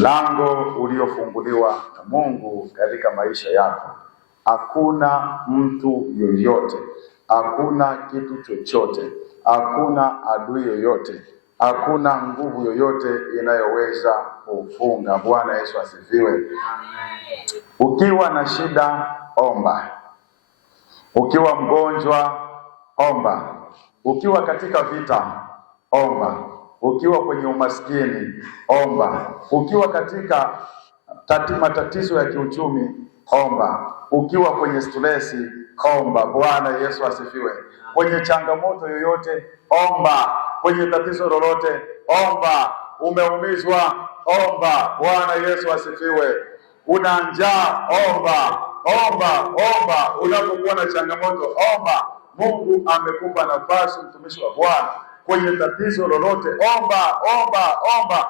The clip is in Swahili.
Lango uliofunguliwa na Mungu katika maisha yako. Hakuna mtu yoyote, hakuna kitu chochote, hakuna adui yoyote, hakuna nguvu yoyote inayoweza kufunga. Bwana Yesu asifiwe. Ukiwa na shida, omba. Ukiwa mgonjwa, omba. Ukiwa katika vita, omba. Ukiwa kwenye umaskini, omba. Ukiwa katika matatizo ya kiuchumi, omba. Ukiwa kwenye stresi, omba. Bwana Yesu asifiwe. Kwenye changamoto yoyote, omba. Kwenye tatizo lolote, omba. Umeumizwa, omba. Bwana Yesu asifiwe. Una njaa, omba. Omba, omba. Unapokuwa na changamoto, omba. Mungu amekupa nafasi, mtumishi wa Bwana, kwenye tatizo lolote, omba, omba, omba.